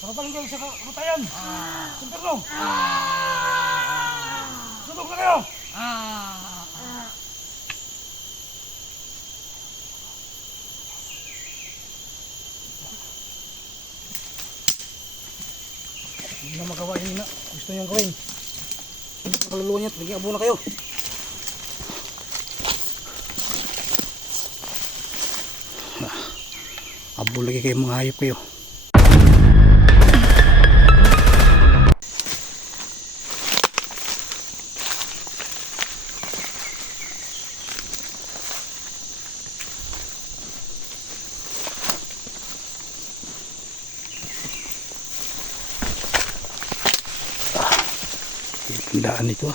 Parating kayo sa kamatayan. Sundalo. Sunog na kayo. Hindi na magawa yun na. Gusto nyo gawin. Kaluluwa niya, naging abo na kayo. Abo lagi kayo, mga hayop kayo. Tandaan ito.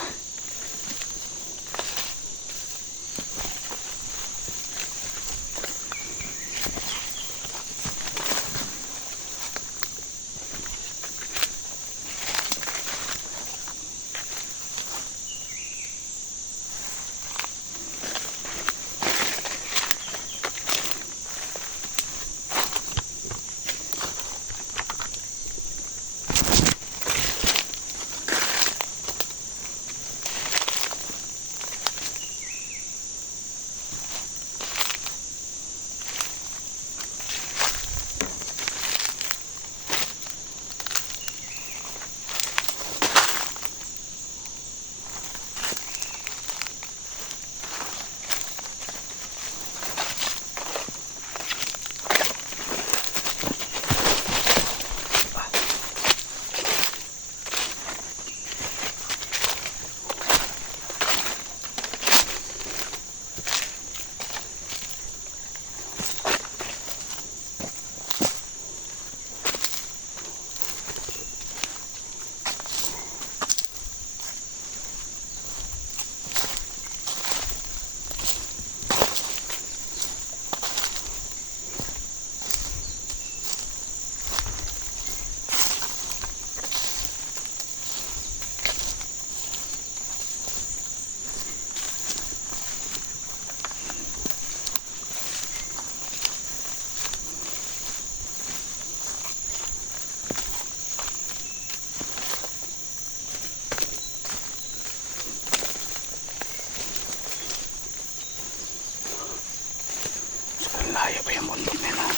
Layo pa yung bundok na yun.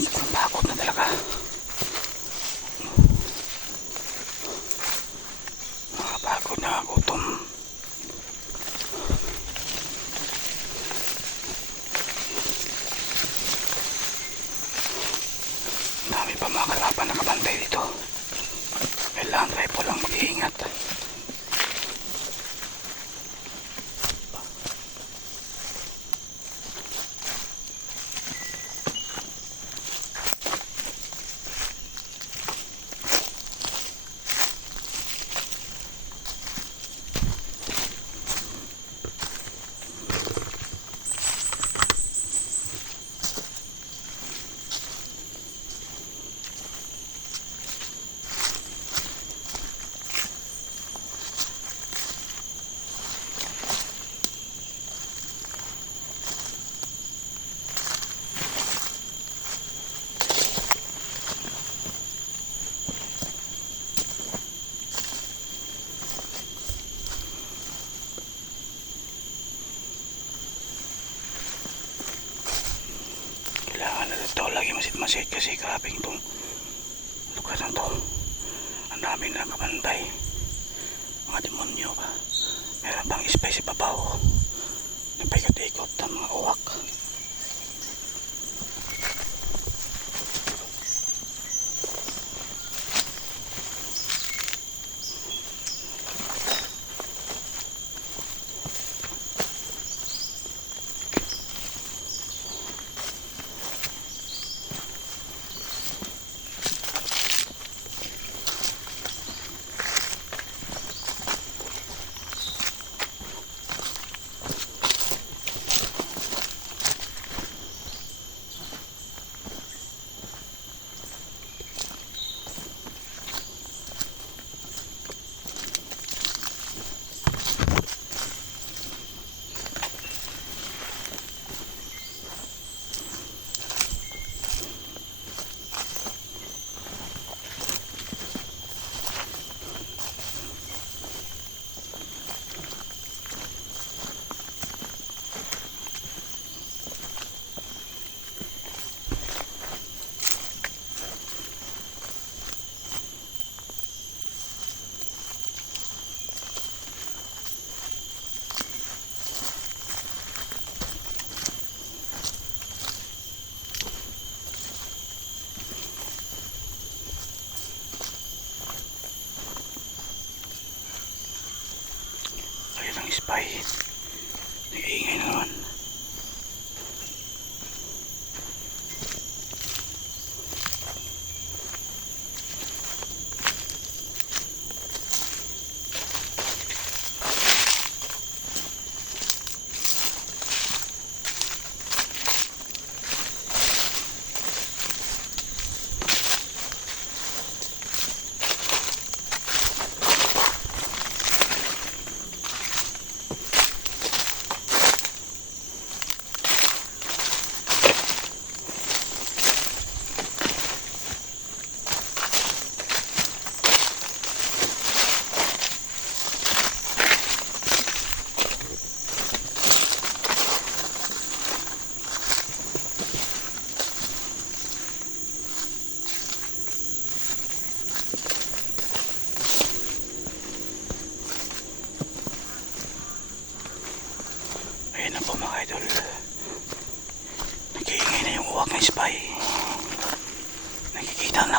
Sobrang bakot na talaga. Nakapagod na, gutom. Dami pa mga kalaban nakabantay dito. Kailangan rifle lang mag-iingat. Ito lagi masit-masit kasi grabing itong lugar na to. Ang dami na nakabantay. Mga demonyo pa. Meron pang space ibabaw. Napikot-ikot ng mga uwak.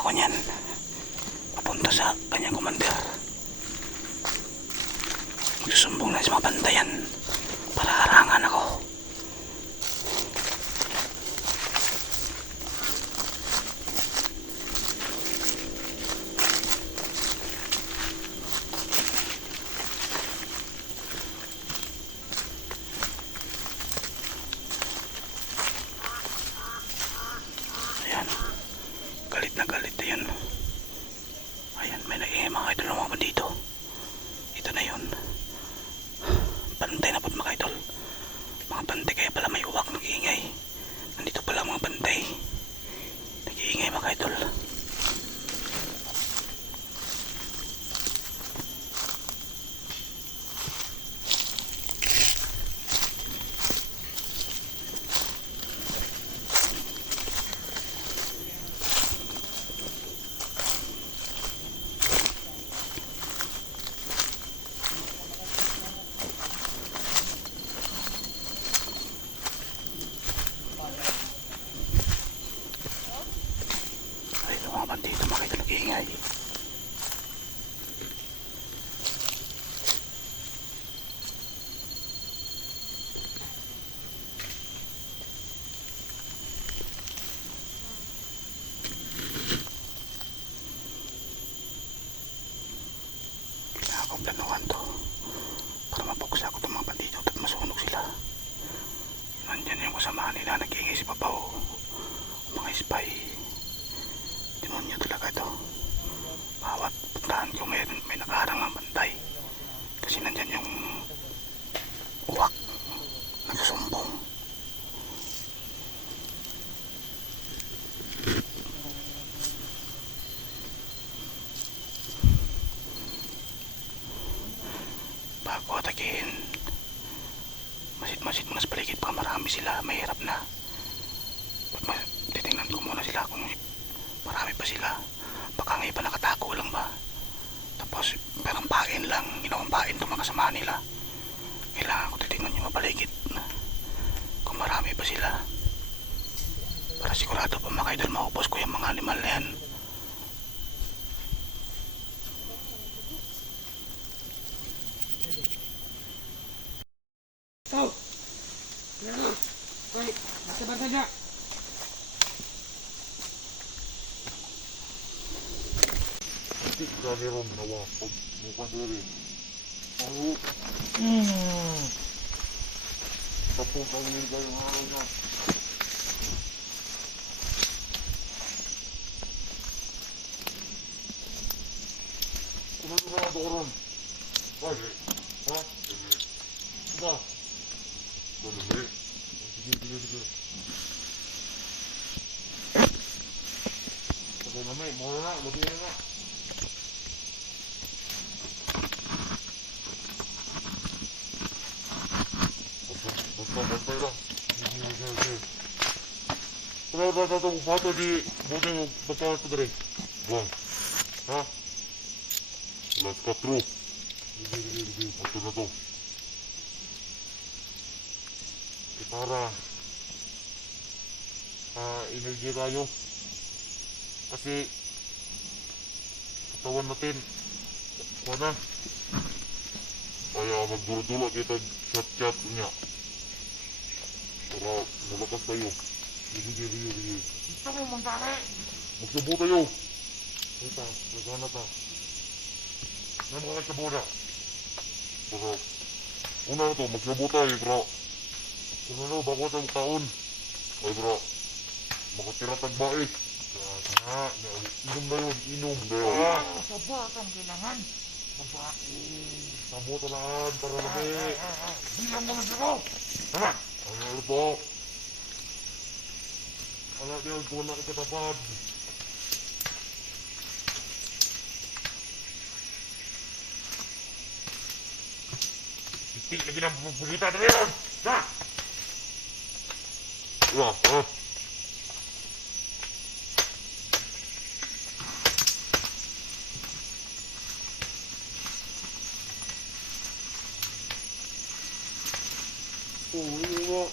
ako niyan. Papunta sa kanyang commander. Magsusumbong na sa mga bantayan para harangan ako. Ayan. Galit na yun. Ayan, may nag-iingay mga idol na mga dito. Ito na yun. Bantay na po mga idol. Mga bantay kaya pala may uwak nag-iingay. Nandito pala mga bantay. Nag-iingay mga idol. Mga bandito makita nag-iingay. Kailangan akong planuhan to para mapuksa ko itong mga bandito at masunog sila. Nandyan yung kasamahan nila, nag-iingay si Papaw, mga spy. Demonyo talaga ito. Bawat puntahan ko may nakaharang ang bantay. Kasi nandyan yung uwak nagsusumbong. Bago atakin, masit-masit muna sa paligid baka marami sila, mahirap na. Titingnan ko muna sila kung marami pa sila. Baka ngayon pa nakatago lang ba. Tapos parang pain lang, ginawang pain itong mga kasamahan nila. Kailangan ko titingnan yung mapaligid kung marami pa sila, para sigurado pa mga idol maubos ko yung mga animal na yan. Tau! Ano? Hoy, nasa banta dyan! Hindi ka nirong nawapag mukhang diri. Ako, tapos ang nilga yung araw niya. Ano na doon? Pwede? Ha? Sige. Suda? Sige. Sige. Pagay namin, muna na, labi na. Bantay lang. Sige. Wala itong bata di buti yung bata ito dali. Buwan. Ha? Alas 4. Sige. Bato na to. Para energy tayo. Kasi katawan natin mana kaya magduro-dulo kita chat-chat niya para malakas tayo. Sige. Ito mo magdari. Magsubo tayo. Ito, magana ta. Ano mga magsubo na? Para una na to, magsubo tayo bro. Ano na, bago tayo taon. Ay bro, makatira tagbait. Inom na yun, inom. Sabo ang kailangan. Babae. Sabo talaan para labi. Bilang mo lang sabo. Ha? Ano ito? Anak dia guna na katapad. Titik lagi na berita na yun. Ha? Wah, ha? Oh,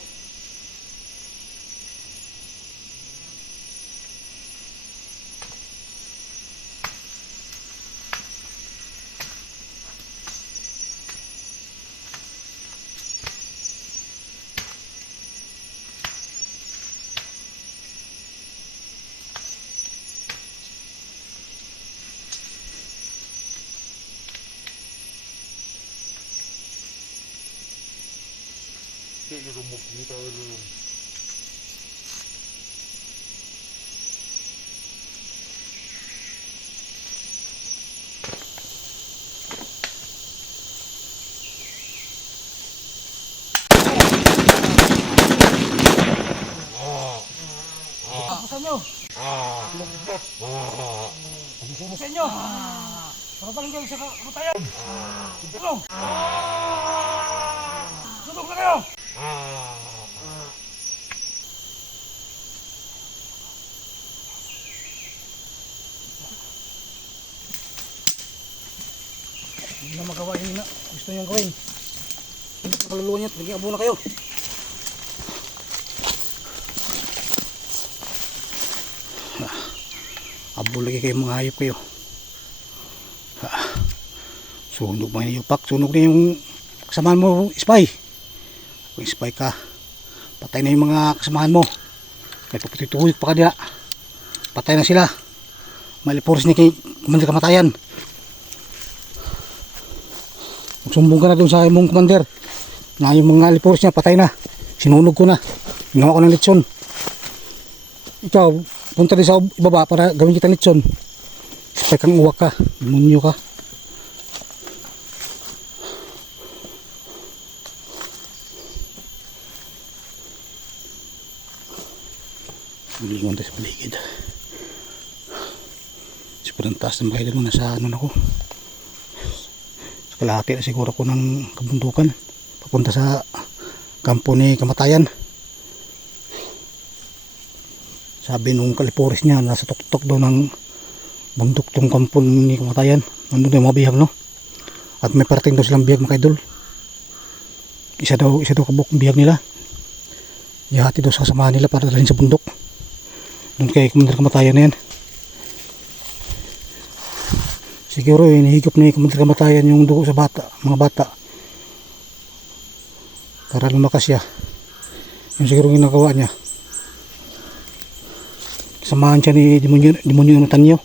Puti gitu mau kita dulu. Buksan nyo. Buksan nyo. Para paling kayo sa kamatayan. Tulong. Sunog na kayo. Hindi na magawa yun na. Gusto nyo gawin. Kaluluwa niya. Naging abo na kayo. Abo lagi kayo mga hayop kayo. Sunog mo yung pak. Sunog na yung kasamahan mo, spy. Kung spy ka, patay na yung mga kasamahan mo. May papatituhuyot pa kanila. Patay na sila. Maliporis ni kay Commander Kamatayan. Magsumbong ka na doon sa imong commander na yung mga liporis niya patay na. Sinunog ko na. Ginawa ko ng litson. Ikaw, punta din sa ibaba para gawin kita litson. Spy kang uwak ka. Demonyo ka. Lingon tayo sa paligid. Sobrang taas ng bahay mo. Nasa ano na ko. Sa kalahati na siguro ko ng kabundukan. Papunta sa kampo ni Kamatayan. Sabi nung kaliporis niya, nasa tuktok daw ng bundok tong kampo ni Kamatayan. Nandun daw yung mga bihag, no? At may parating daw silang bihag, mga idol. Isa daw kabuk bihag nila. Ihati daw sa kasamahan nila para dalhin sa bundok. Doon kay Commander Kamatayan na yan. Siguro hinihigop ni Commander Kamatayan yung dugo sa bata, mga bata. Para lumakas siya. Yung siguro ginagawa niya. Kasamahan siya ni Demonyo Natanyo.